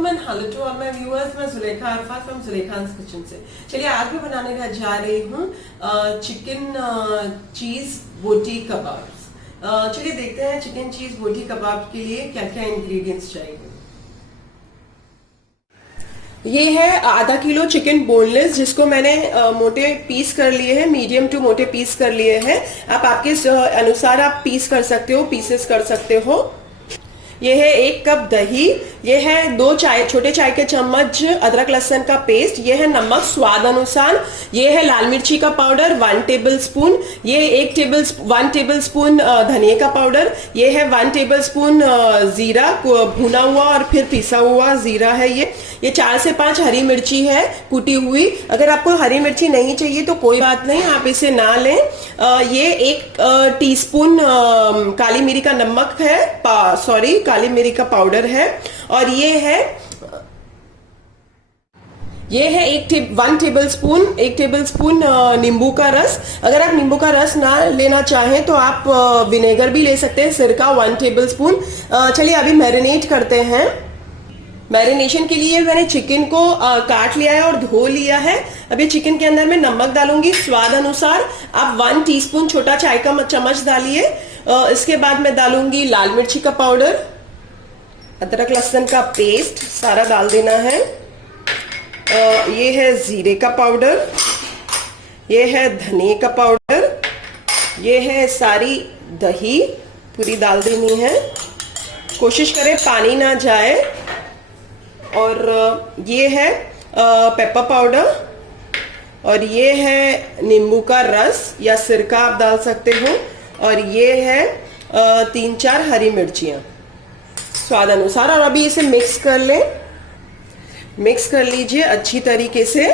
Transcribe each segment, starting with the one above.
वालेकुम and hello to all my viewers. मैं Zulekha Arfat from जुलेखा's किचन से। चलिए आज मैं बनाने जा रही हूँ चिकन चीज बोटी कबाब्स। चलिए देखते हैं चिकन चीज बोटी कबाब के लिए क्या क्या इंग्रेडिएंट्स चाहिए। ये है आधा किलो चिकन बोनलेस, जिसको मैंने मोटे पीस कर लिए हैं, मीडियम टू मोटे पीस कर लिए हैं। आप आपके अनुसार आप पीस कर सकते हो, पीसेस कर सकते हो। ये है 1 कप दही, ये है 2 छोटे चाय के चम्मच अदरक लहसुन का पेस्ट, ये है नमक स्वाद अनुसार, ये है लाल मिर्ची का पाउडर 1 टेबल स्पून, ये 1 टेबल स्पून धनिया का पाउडर, ये है 1 टेबल स्पून जीरा भुना हुआ और फिर पिसा हुआ जीरा है। ये 4 से 5 हरी मिर्ची है कुटी हुई। अगर आपको हरी मिर्ची नहीं चाहिए तो कोई बात नहीं, आप इसे ना लें। ये 1 टीस्पून काली मिरी का नमक है, काली मिरी का पाउडर है। और ये है 1 टेबल स्पून नींबू का रस। अगर आप नींबू का रस ना लेना चाहें तो आप विनेगर भी ले सकते हैं, सिरका 1 टेबल स्पून। चलिए अभी मैरिनेट करते हैं। मैरिनेशन के लिए मैंने चिकन को काट लिया है और धो लिया है। अभी चिकन के अंदर मैं नमक डालूंगी स्वाद अनुसार। आप 1 टीस्पून छोटा चाय का चम्मच डालिए। इसके बाद मैं डालूंगी लाल मिर्ची का पाउडर, अदरक लहसुन का पेस्ट सारा डाल देना है। ये है जीरे का पाउडर, ये है धनिया का पाउडर, ये है सारी दही पूरी डाल देनी है। कोशिश करें पानी ना जाए। और ये है पेपर पाउडर, और ये है नींबू का रस या सिरका आप डाल सकते हो, और ये है 3-4 हरी मिर्चियाँ स्वाद अनुसार। और अभी इसे मिक्स कर लें, मिक्स कर लीजिए अच्छी तरीके से।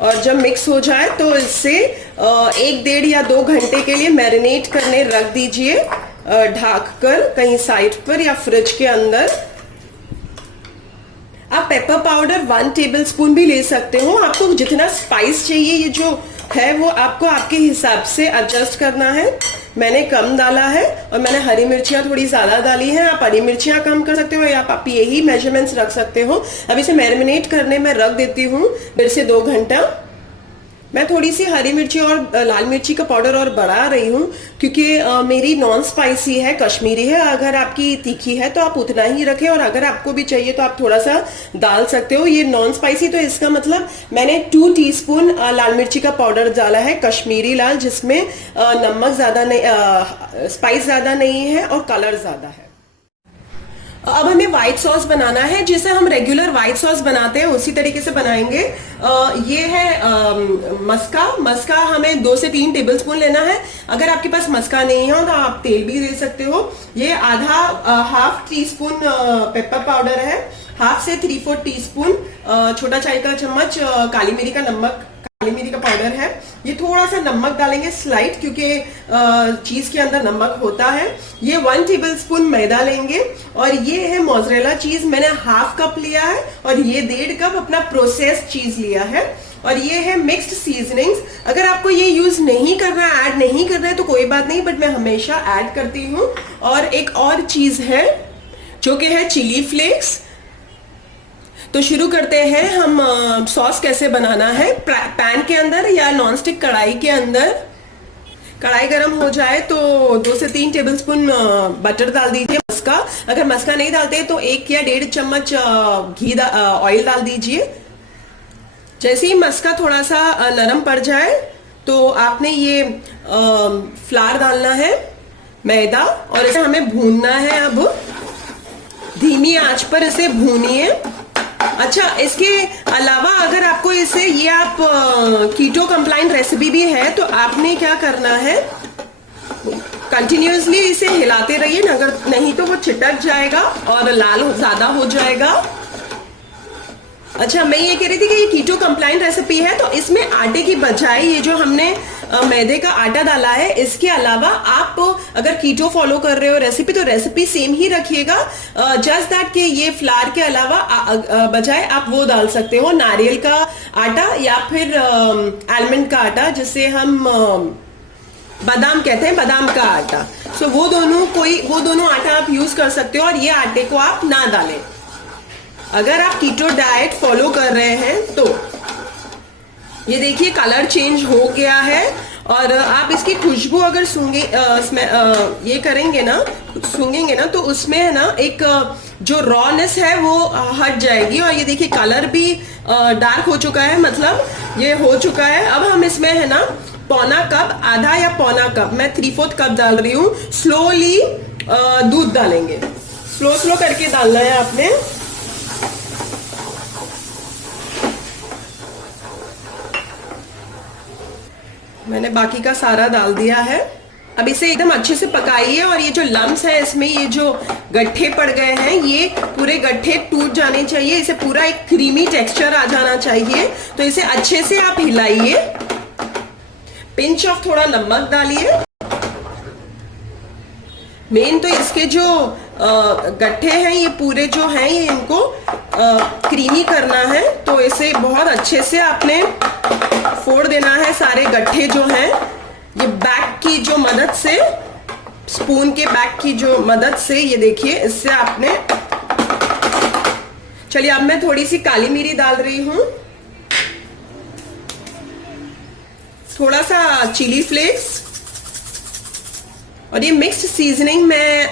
और जब मिक्स हो जाए तो इसे 1-1.5 या 2 घंटे के लिए मैरिनेट करने रख दीजिए, ढक कर कहीं साइड पर या फ्रिज के अंदर। आप पेपर पाउडर 1 टेबल स्पून भी ले सकते हो। आपको जितना स्पाइस चाहिए ये जो है वो आपको आपके हिसाब से एडजस्ट करना है। मैंने कम डाला है और मैंने हरी मिर्चियाँ थोड़ी ज्यादा डाली हैं। आप हरी मिर्चियाँ कम कर सकते हो या आप यही मेजरमेंट्स रख सकते हो। अब इसे मैरिनेट करने में रख देती हूँ 1.5 से 2 घंटा। मैं थोड़ी सी हरी मिर्ची और लाल मिर्ची का पाउडर और बढ़ा रही हूँ क्योंकि मेरी नॉन स्पाइसी है, कश्मीरी है। अगर आपकी तीखी है तो आप उतना ही रखें, और अगर आपको भी चाहिए तो आप थोड़ा सा डाल सकते हो। ये नॉन स्पाइसी तो इसका मतलब मैंने 2 टीस्पून लाल मिर्ची का पाउडर डाला है, कश्मीरी लाल, जिसमें नमक ज्यादा नहीं, स्पाइस ज्यादा नहीं है और कलर ज्यादा है। अब हमें व्हाइट सॉस बनाना है, जैसे हम रेगुलर व्हाइट सॉस बनाते हैं उसी तरीके से बनाएंगे। ये है मस्का हमें 2 से 3 टेबल स्पून लेना है। अगर आपके पास मस्का नहीं है तो आप तेल भी ले सकते हो। ये half tea spoon pepper powder है, हाफ से 3/4 टीस्पून छोटा चाय का चम्मच काली मिरी का पाउडर है। ये थोड़ा सा नमक डालेंगे स्लाइट, क्योंकि चीज के अंदर नमक होता है। ये 1 टेबल स्पून मैदा लेंगे, और ये है मोज़रेला चीज, मैंने हाफ कप लिया है, और ये 1.5 कप अपना प्रोसेस्ड चीज लिया है। और ये है मिक्स्ड सीजनिंग्स। अगर आपको ये यूज नहीं करना है, ऐड नहीं करना है तो कोई बात नहीं, बट मैं हमेशा ऐड करती हूँ। और एक और चीज है जो कि है चिली फ्लेक्स। तो शुरू करते हैं हम सॉस कैसे बनाना है। पैन के अंदर या नॉनस्टिक कढ़ाई के अंदर, कढ़ाई गर्म हो जाए तो 2 से 3 टेबल स्पून बटर डाल दीजिए। मस्का, अगर मस्का नहीं डालते तो 1 या 1.5 चम्मच ऑयल डाल दीजिए। जैसे ही मस्का थोड़ा सा नरम पड़ जाए तो आपने ये फ्लावर डालना है, मैदा, और इसे हमें भूनना है। अब धीमी आंच पर इसे भूनिए। अच्छा, इसके अलावा अगर आपको इसे ये आप कीटो कंप्लाइंट रेसिपी भी है तो आपने क्या करना है, कंटिन्यूअसली इसे हिलाते रहिए, अगर नहीं तो वो चिटक जाएगा और लाल ज्यादा हो जाएगा। अच्छा, मैं ये कह रही थी कि ये कीटो कंप्लाइंट रेसिपी है तो इसमें आटे की बजाय ये जो हमने मैदे का आटा डाला है, इसके अलावा आप अगर कीटो फॉलो कर रहे हो रेसिपी तो रेसिपी सेम ही रखिएगा। जस्ट दैट कि ये फ्लावर के अलावा बजाय आप वो डाल सकते हो नारियल का आटा या फिर आलमंड का आटा, जिसे हम बादाम कहते हैं, बादाम का आटा। सो वो दोनों आटा आप यूज कर सकते हो, और ये आटे को आप ना डालें। अगर आप कीटो डाइट फॉलो कर रहे हैं तो ये देखिए कलर चेंज हो गया है। और आप इसकी खुशबू अगर ये करेंगे ना, सूंघेंगे ना, तो उसमें है ना एक जो रॉनेस है वो हट जाएगी। और ये देखिए कलर भी डार्क हो चुका है, मतलब ये हो चुका है। अब हम इसमें है ना पौना कप, आधा या पौना कप, मैं 3/4 कप डाल रही हूँ। स्लोली दूध डालेंगे, स्लो करके डालना है आपने। मैंने बाकी का सारा डाल दिया है। अब इसे एकदम अच्छे से पकाइए। और ये जो लम्स है इसमें, ये जो गट्ठे पड़ गए हैं, ये पूरे गट्ठे टूट जाने चाहिए। इसे पूरा एक क्रीमी टेक्सचर आ जाना चाहिए। तो इसे अच्छे से आप हिलाइए। पिंच ऑफ थोड़ा नमक डालिए। मेन तो इसके जो गट्ठे हैं, ये पूरे जो हैं, ये इनको क्रीमी करना है। तो इसे बहुत अच्छे से आपने फोड़ देना है। सारे गट्ठे जो हैं ये बैक की जो मदद से, स्पून के बैक की जो मदद से, ये देखिए इससे आपने। चलिए अब मैं थोड़ी सी काली मिरी डाल रही हूं, थोड़ा सा चिली फ्लेक्स, और ये मिक्स्ड सीजनिंग मैं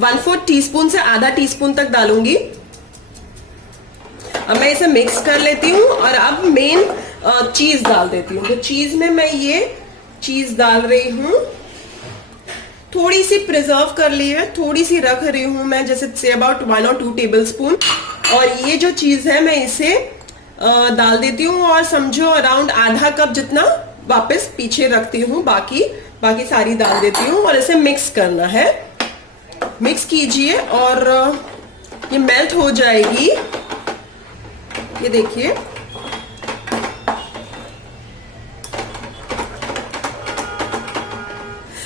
1/4 टीस्पून से आधा टीस्पून तक डालूंगी। अब मैं इसे मिक्स कर लेती हूँ। और अब मेन चीज डाल देती हूँ। तो चीज में मैं ये चीज डाल रही हूँ, थोड़ी सी प्रिजर्व कर ली है, थोड़ी सी रख रही हूँ मैं, जैसे से अबाउट 1 or 2 टेबलस्पून। और ये जो चीज है मैं इसे डाल देती हूँ। और समझो अराउंड आधा कप जितना वापस पीछे रखती हूँ, बाकी सारी डाल देती हूँ। और इसे मिक्स करना है। मिक्स कीजिए और ये मेल्ट हो जाएगी। ये देखिए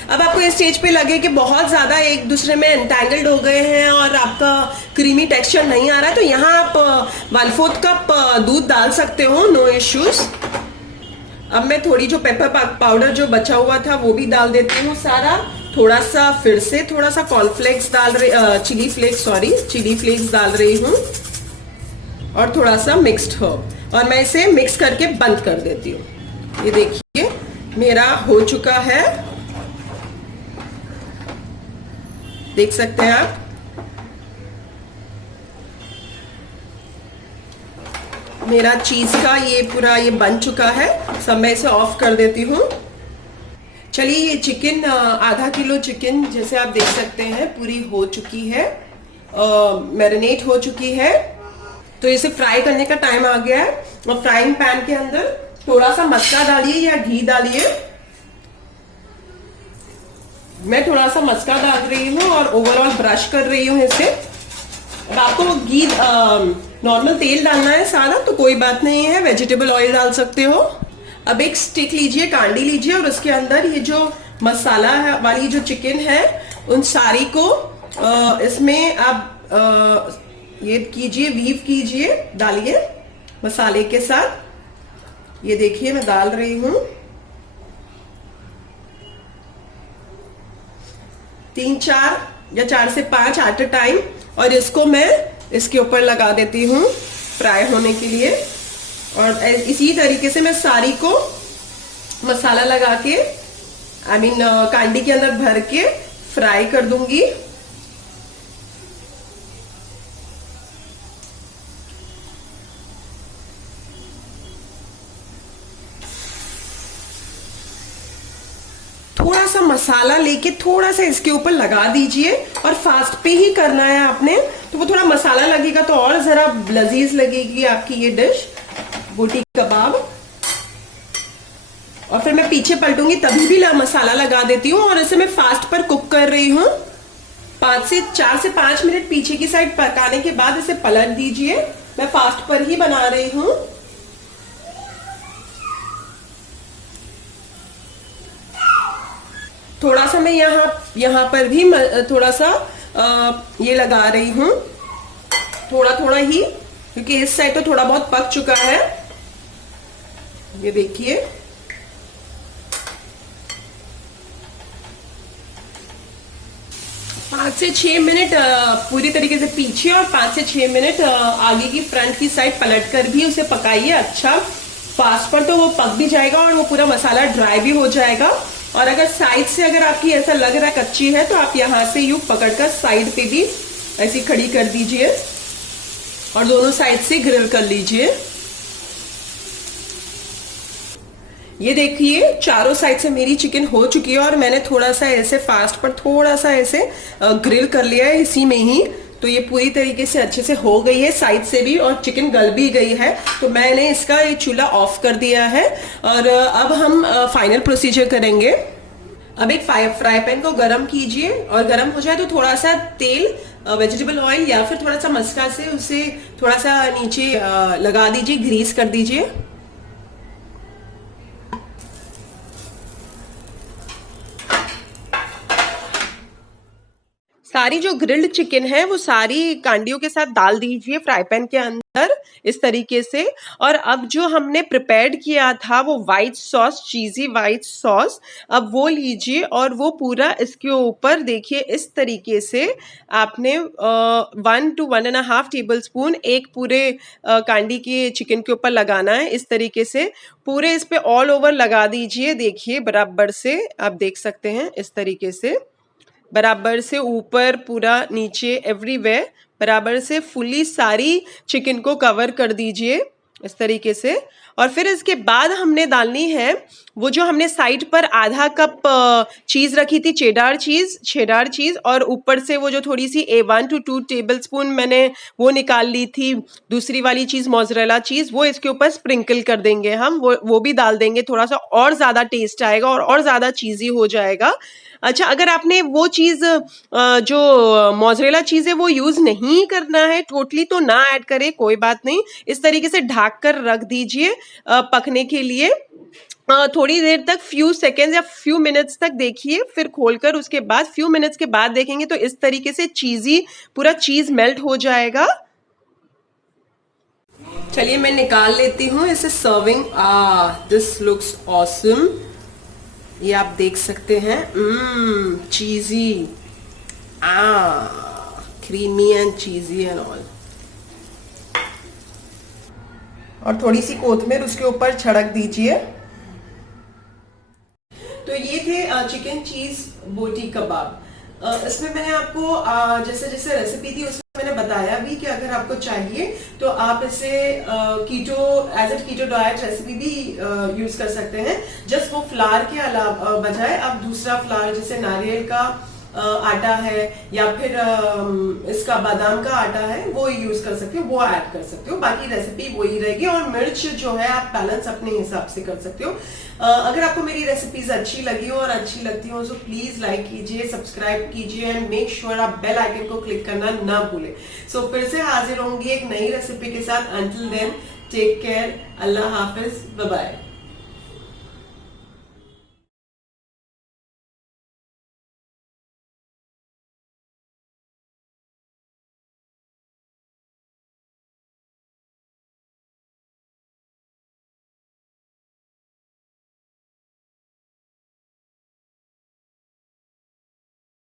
अब आपको इस स्टेज पे लगे कि बहुत ज्यादा एक दूसरे में एंटैंगल्ड हो गए हैं और आपका क्रीमी टेक्सचर नहीं आ रहा है, तो यहाँ आप 1/4 कप दूध डाल सकते हो, नो इश्यूज। अब मैं थोड़ी जो पेपर पाउडर जो बचा हुआ था वो भी डाल देती हूँ सारा। थोड़ा सा फिर से थोड़ा सा कॉर्नफ्लेक्स डाल रही, चिली फ्लेक्स डाल रही हूँ, और थोड़ा सा मिक्स्ड हर्ब। और मैं इसे मिक्स करके बंद कर देती हूँ। ये देखिए मेरा हो चुका है, देख सकते हैं आप। मेरा चीज का ये पूरा ये बन चुका है। सब मैं इसे ऑफ कर देती हूँ। चलिए ये चिकन, आधा किलो चिकन जैसे आप देख सकते हैं पूरी हो चुकी है, मैरिनेट हो चुकी है। तो इसे फ्राई करने का टाइम आ गया है। और फ्राइंग पैन के अंदर थोड़ा सा मस्का डालिए या घी डालिए। मैं थोड़ा सा मस्का डाल रही हूँ और ओवरऑल ब्रश कर रही हूँ इसे। अब आपको घी नॉर्मल तेल डालना है सादा तो कोई बात नहीं है, वेजिटेबल ऑयल डाल सकते हो। अब एक स्टिक लीजिए, कांडी लीजिए, और उसके अंदर ये जो मसाला है वाली जो चिकन है उन सारी को इसमें आप ये कीजिए, वीव कीजिए, डालिए मसाले के साथ। ये देखिए मैं डाल रही हूँ। 3-4 या 4 से 5 एट अ टाइम। और इसको मैं इसके ऊपर लगा देती हूँ फ्राई होने के लिए। और इसी तरीके से मैं सारी को मसाला लगा के कांडी के अंदर भर के फ्राई कर दूंगी। थोड़ा सा मसाला लेके थोड़ा सा इसके ऊपर लगा दीजिए, और फास्ट पे ही करना है आपने, तो वो थोड़ा मसाला लगेगा तो और जरा लजीज लगेगी आपकी ये डिश, बोटी कबाब। और फिर मैं पीछे पलटूंगी तभी भी मसाला लगा देती हूँ। और इसे मैं फास्ट पर कुक कर रही हूँ। 4 से 5 मिनट पीछे की साइड पकाने के बाद इसे पलट दीजिए। मैं फास्ट पर ही बना रही हूँ। थोड़ा सा मैं यहाँ पर भी थोड़ा सा ये लगा रही हूँ, थोड़ा ही, क्योंकि इस साइड तो थोड़ा बहुत पक चुका है। ये देखिए 5 से 6 मिनट पूरी तरीके से पीछे और 5 से 6 मिनट आगे की फ्रंट की साइड पलट कर भी उसे पकाइए। अच्छा फास्ट पर तो वो पक भी जाएगा और वो पूरा मसाला ड्राई भी हो जाएगा। और अगर साइड से अगर आपकी ऐसा लग रहा है कच्ची है तो आप यहाँ से यूं पकड़कर साइड पे भी ऐसी खड़ी कर दीजिए और दोनों साइड से ग्रिल कर लीजिए। ये देखिए चारों साइड से मेरी चिकन हो चुकी है और मैंने थोड़ा सा ऐसे फास्ट पर थोड़ा सा ऐसे ग्रिल कर लिया है इसी में ही। तो ये पूरी तरीके से अच्छे से हो गई है साइड से भी और चिकन गल भी गई है। तो मैंने इसका ये चूल्हा ऑफ कर दिया है और अब हम फाइनल प्रोसीजर करेंगे। अब एक फ्राई पैन को गरम कीजिए और गरम हो जाए तो थोड़ा सा तेल वेजिटेबल ऑयल या फिर थोड़ा सा मस्का से उसे थोड़ा सा नीचे लगा दीजिए, ग्रीस कर दीजिए। सारी जो ग्रिल्ड चिकन है वो सारी कांडियों के साथ डाल दीजिए फ्राई पैन के अंदर इस तरीके से। और अब जो हमने प्रिपेयर्ड किया था वो वाइट सॉस, चीजी वाइट सॉस, अब वो लीजिए और वो पूरा इसके ऊपर देखिए इस तरीके से आपने 1 to 1.5 टेबल स्पून एक पूरे कांडी के चिकन के ऊपर लगाना है। इस तरीके से पूरे इस पे ऑल ओवर लगा दीजिए। देखिए बराबर से आप देख सकते हैं इस तरीके से बराबर से ऊपर पूरा नीचे एवरीवेयर बराबर से फुली सारी चिकन को कवर कर दीजिए इस तरीके से। और फिर इसके बाद हमने डालनी है वो जो हमने साइड पर आधा कप चीज़ रखी थी, चेडार चीज़ और ऊपर से वो जो थोड़ी सी 1 to 2 टेबल स्पून मैंने वो निकाल ली थी दूसरी वाली चीज़, मोज़रेला चीज़, वो इसके ऊपर स्प्रिंकल कर देंगे हम। वो भी डाल देंगे, थोड़ा सा और ज़्यादा टेस्ट आएगा और ज़्यादा चीज़ी हो जाएगा। अच्छा अगर आपने वो चीज़ जो मोज़रेला चीज़ है वो यूज़ नहीं करना है टोटली तो ना ऐड करें, कोई बात नहीं। इस तरीके से ढक कर रख दीजिए पकने के लिए थोड़ी देर तक, फ्यू सेकेंड्स या फ्यू मिनट्स तक देखिए। फिर खोलकर उसके बाद फ्यू मिनट्स के बाद देखेंगे तो इस तरीके से चीज़ी पूरा चीज़ मेल्ट हो जाएगा। चलिए मैं निकाल लेती हूँ इसे सर्विंग। This looks awesome. ये आप देख सकते हैं cheesy, creamy and cheesy and all. और थोड़ी सी कोथमीर उसके ऊपर छिड़क दीजिए। तो ये थे चिकन चीज बोटी कबाब। इसमें मैंने आपको जैसे जैसे रेसिपी थी उसमें मैंने बताया भी कि अगर आपको चाहिए तो आप इसे keto as a keto diet recipe भी यूज कर सकते हैं। जस्ट वो फ्लावर के अलावा बजाय आप दूसरा फ्लावर जैसे नारियल का आटा है या फिर इसका बादाम का आटा है वो यूज कर सकते हो, वो ऐड कर सकते हो। बाकी रेसिपी वही रहेगी और मिर्च जो है आप बैलेंस अपने हिसाब से कर सकते हो। अगर आपको मेरी रेसिपीज अच्छी लगी हो और अच्छी लगती हो तो प्लीज लाइक कीजिए, सब्सक्राइब कीजिए एंड मेक श्योर आप बेल आइकन को क्लिक करना ना भूलें। सो फिर से हाजिर होंगी एक नई रेसिपी के साथ। अंटिल देन टेक केयर, अल्लाह हाफिज, बाय बाय।